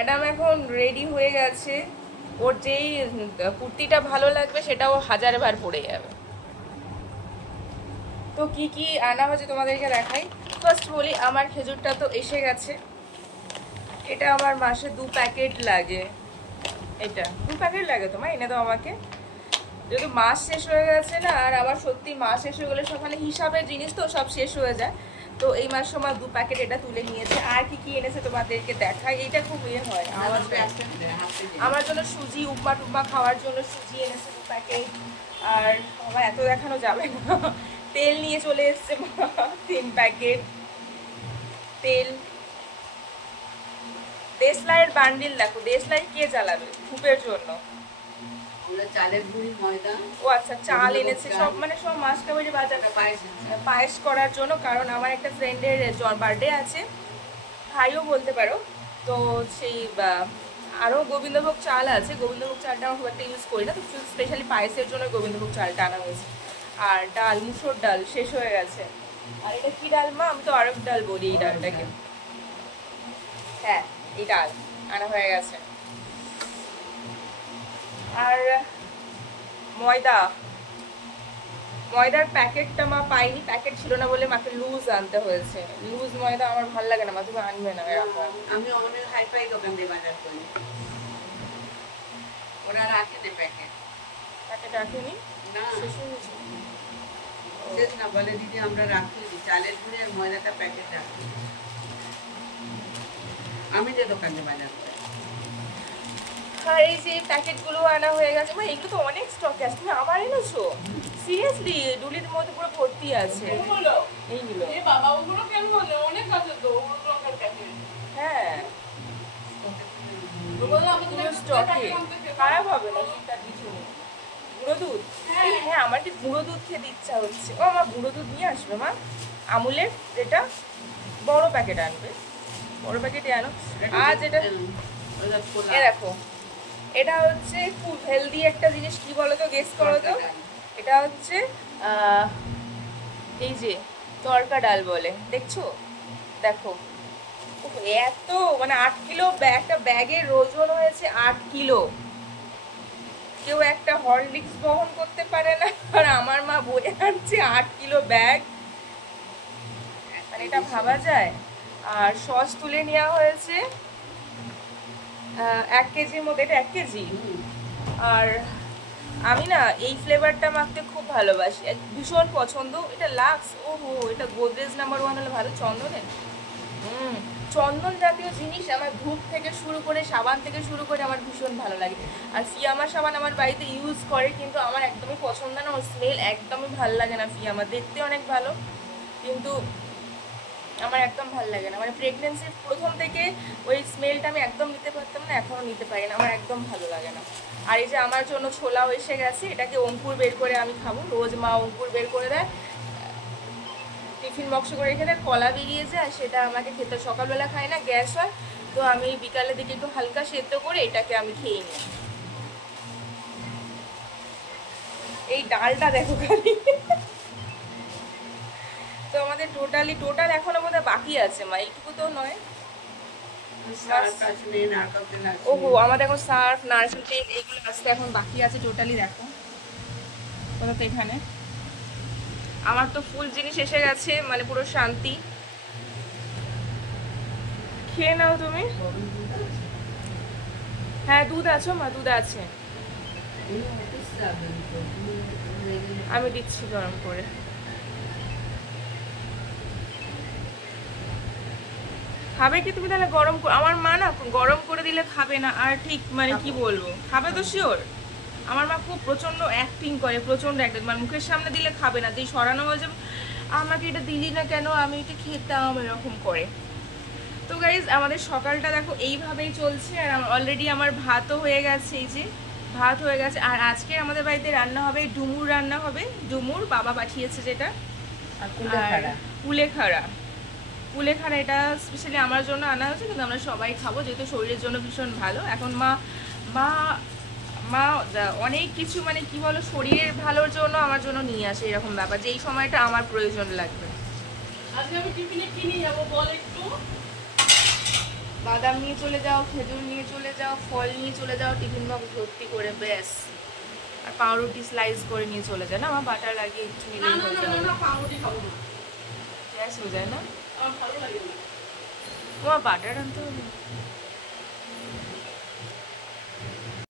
Madam এখন ready হয়ে গেছে, ওর যেই কুর্তিটা ভালো লাগবে সেটাও 1000 বার পরে যাবে। তো কি কি আনা হয়েছে তোমাদেরকে দেখাই। ফার্স্ট বলি, আমার খেজুরটা তো এসে গেছে। এটা আমার মাসে 2 প্যাকেট লাগে। এটা 2 প্যাকেট লাগে, তোমার এনে দাও আমাকে। যেহেতু মাস শেষ হয়ে গেছে না, আর আমার সত্যি মাস শেষ হয়ে গেলে সব মানে হিসাবের জিনিস তো সব শেষ হয়ে যায়। তো এই মাস সময় 2 প্যাকেট এটা তুলে নিয়েছে। আর কি কি এনেছে তোমাদেরকে দেখাই। এইটা খুব ইয়ে হয় আমার জন্য সুজি, উপমা টুপমা খাওয়ার জন্য সুজি এনেছে 2 প্যাকেট। আর আমার এত দেখানো যাবে না। তেল নিয়ে চলে এসছে 3 প্যাকেট তেল। দেশলাইয়ের বান্ডিল দেখো, দেশলাই কে জ্বালাবে ধূপের জন্য। চালের গুঁড়ি, ময়দা। ও আচ্ছা, চাল এনেছে সব, মানে সব মাস কাবাডি বাজার পায়েস করার জন্য। কারণ আমার একটা ফ্রেন্ডের বার্থডে আছে, ভাইও বলতে পারো। তো সেই আরও গোবিন্দভোগ চাল আছে। গোবিন্দভোগ চালটা আমার খুব একটা ইউজ করি না, তো স্পেশালি পায়েসের জন্য গোবিন্দভোগ চালটা আনা হয়েছে। আর ডাল, মুসুর ডাল শেষ হয়ে গেছে। আর এটা কি ডাল মা? আমি তো আরব ডাল বলি এই ডালটাকে। হ্যাঁ, এই ডাল আনা হয়ে গেছে। আর ময়দার প্যাকেটটা মা পাইনি, প্যাকেট ছিল না বলে মাকে লুজ আনতে হয়েছে। লুজ ময়দা আমার ভালো লাগে না মা, তুমি আনবে না এরকম। আমি অনেক হাই-ফাই দোকান দিয়ে বাজার করি, ওরা রাখে না প্যাকেট। প্যাকেট রাখেনি না, শেষ না বলে দিদি আমরা রাখি চালের গুঁড়ি আর ময়দাটা প্যাকেট রাখি। আমি যে দোকানে বাজার করি। আর এই যে প্যাকেটগুলো আনা হয়ে গেছে মা, এগুলো তো অনেক স্টক আছে। তুমি আবার এনেছো? সিরিয়াসলি ডুলির মধ্যে পুরো ভর্তি আছে এইগুলো। এই বাবা ওগুলো কেন বলে? অনেক আছে তো ওগুলো প্যাকেট। হ্যাঁ, ওগুলো আমাদের স্টকে খারাপ হবে না, তার কিছু নেই। গুঁড়ো দুধ, হ্যাঁ আমার কি গুঁড়ো দুধ খেতে ইচ্ছা হচ্ছে। ও আমার গুঁড়ো দুধ নিয়ে আসবে মা, আমুলের, যেটা বড় প্যাকেট আনবে, বড় প্যাকেটে আনো। আর যেটা এ দেখো, এটা হচ্ছে খুব হেলদি একটা জিনিস। কি বলো তো, গেস করো তো? এটা হচ্ছে এই যে তরকা ডাল বলে, দেখছো? দেখো এত মানে 8 কিলো, একটা ব্যাগের ওজন হয়েছে 8 কিলো। কেউ একটা হরলিক্স বহন করতে পারে না, আর আমার মা বয়ে আনছে 8 কিলো ব্যাগ। মানে এটা ভাবা যায়। আর সস তুলে নেওয়া হয়েছে 1 কেজির মধ্যে, এটা 1 কেজি। আর আমি না এই ফ্লেভারটা মাখতে খুব ভালোবাসি, ভীষণ পছন্দ। এটা লাক্স, ওহো এটা গোদরেজ নাম্বার 1 হলে ভালো। চন্দনের, চন্দন জাতীয় জিনিস আমার, ধূপ থেকে শুরু করে সাবান থেকে শুরু করে আমার ভীষণ ভালো লাগে। আর ফিয়ামা সাবান আমার বাড়িতে ইউজ করে, কিন্তু আমার একদমই পছন্দ না, ওর স্মেল একদমই ভালো লাগে না। ফিয়ামা দেখতে অনেক ভালো, কিন্তু আমার একদম ভালো লাগে না। মানে প্রেগনেন্সির প্রথম থেকে ওই স্মেলটা আমি একদম নিতে পারতাম না, এখনও নিতে পারি না, আমার একদম ভালো লাগে না। আর এই যে আমার জন্য ছোলাও এসে গেছে, এটাকে অঙ্কুর বের করে আমি খাবো। রোজ মা অঙ্কুর বের করে দেয়, টিফিন বক্স করে রেখে দেয়, কলা বেরিয়ে যায়, সেটা আমাকে খেতে, সকালবেলা খাই না, গ্যাস হয়। তো আমি বিকালের দিকে একটু হালকা সেদ্ধ করে এটাকে আমি খেয়ে নিই। এই ডালটা দেখো খালি। তো আমাদের টোটাল এখনো বোধহয় বাকি আছে মা, এইটুকু তো নয়। ওহো, আমাদের এখন সার্ফ, নারকেল তেল এইগুলো আসতে এখন বাকি আছে। টোটালি দেখো কোথা তো এখানে আমার তো ফুল জিনিস এসে গেছে, মানে পুরো শান্তি। খেয়ে নাও তুমি। হ্যাঁ দুধ আছো মা, দুধ আছে, আমি দিচ্ছি গরম করে। খাবে কি তুমি তাহলে গরম? আমার মা না গরম করে দিলে খাবে না, আর ঠিক মানে কি বলবো, খাবে তো শিওর। আমার মা খুব প্রচন্ড অ্যাক্টিং করে, প্রচন্ড অ্যাক্টিং, মানে মুখের সামনে দিলে খাবে না, যেই সরানো হয়ে যাবে আমাকে এটা দিলি না কেন, আমি এটা খেতাম, এরকম করে। তো গাইজ আমাদের সকালটা দেখো এইভাবেই চলছে। আর অলরেডি আমার ভাতও হয়ে গেছে, এই যে ভাত হয়ে গেছে। আর আজকে আমাদের বাড়িতে রান্না হবে ডুমুর, রান্না হবে ডুমুর, বাবা পাঠিয়েছে যেটা। আর কুলেখাড়া, এটা স্পেশালি আমার জন্য আনা হয়েছে, কিন্তু আমরা সবাই খাবো, যেহেতু শরীরের জন্য ভীষণ ভালো। এখন মা অনেক কিছু, মানে কি বলো, শরীরের ভালোর জন্য আমার জন্য নিয়ে আসে, এরকম ব্যাপার, যে এই সময়টা আমার প্রয়োজন লাগবে। আজকে আমি টিফিনে কি নিয়ে যাবো বল একটু? বাদাম নিয়ে চলে যাও, খেজুর নিয়ে চলে যাও, ফল নিয়ে চলে যাও টিফিন বক্স ভর্তি করে, ব্যাস। আর পাউরুটি স্লাইস করে নিয়ে চলে যায় না, আমার বাটার লাগিয়ে একটু না নিলেই না হয়ে না যাবে, না পাউরুটি খাবো না, গ্যাস হয়ে যায় না। আমার ভালো লাগে না। তোমার বাটার আনতে হবে।